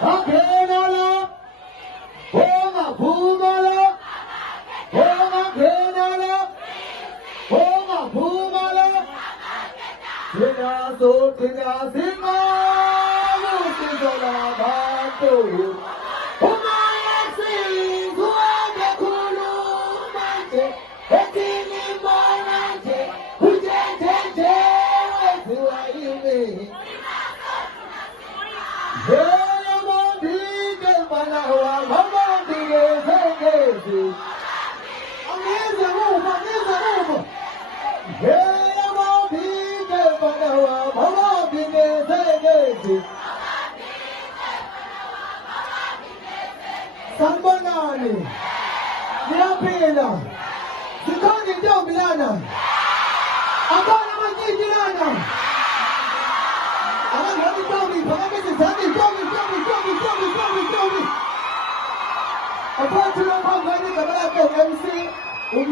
Akenala, Oma Pumala, Oma Kenala, Oma Pumala, Tina so Tina Sima, Lucidola Bato, Oma Yaxi, Guada Kulu, Mante, Etini Monante, Ujete, Wayume. Sambanani, Yapina, Sikoni Jobilana, Abana Majilana. Apart from MC, we